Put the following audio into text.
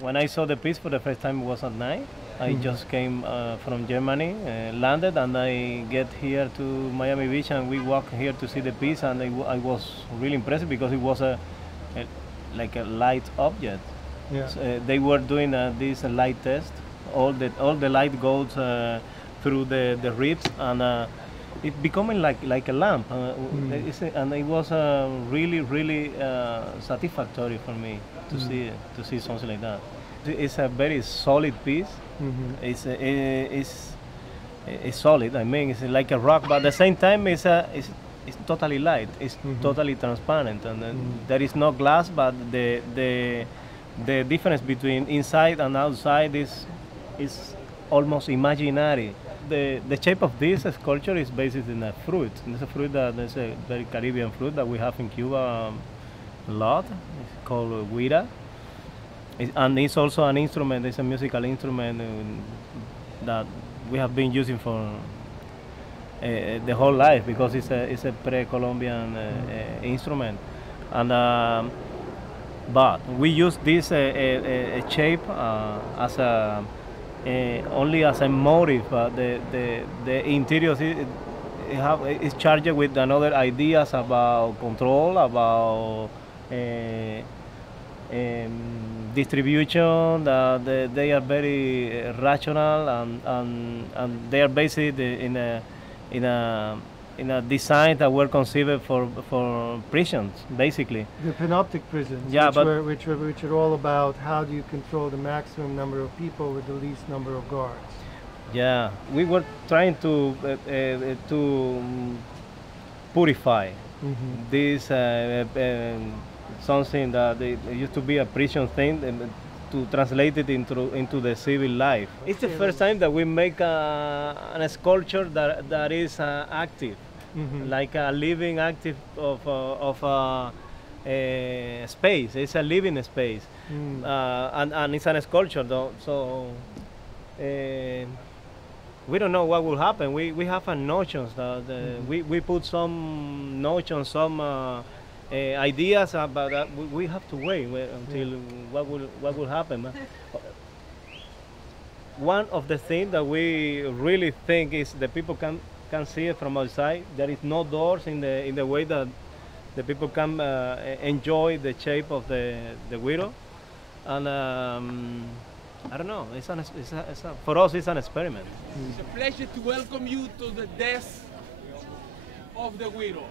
When I saw the piece for the first time, it was at night. I just came from Germany, landed, and I get here to Miami Beach, and we walk here to see the piece, and I was really impressed because it was like a light object. Yeah. So, they were doing this light test. All the light goes through the ribs, and it's becoming like a lamp. And it was really satisfactory for me to see something like that. It's a very solid piece. It's solid. I mean, it's like a rock, but at the same time, it's totally light. It's totally transparent, and there is no glass, but the difference between inside and outside is almost imaginary. The shape of this sculpture is based in a fruit. It's a fruit that is a very Caribbean fruit that we have in Cuba a lot. It's called guira. And it's also an instrument. It's a musical instrument that we have been using for the whole life because it's a pre-Columbian instrument. And but we use this shape as a only as a motive. The interior is charged with another ideas about control, about distribution. They are very rational and they are based in a design that were conceived for prisons, basically. The panoptic prisons, yeah, which are all about how do you control the maximum number of people with the least number of guards. Yeah, we were trying to purify this something that it used to be a prison thing, to translate it into the civil life. It's the first time that we make a sculpture that is active, like a living active of space. It's a living space, and it's a sculpture though. So we don't know what will happen. We have a notions that we put some notions, some ideas about that. We have to wait until what will happen. One of the things that we really think is that people can see it from outside. There is no doors in the way that the people can enjoy the shape of the guiro. and I don't know. For us, it's an experiment. It's a pleasure to welcome you to the desk of the widow.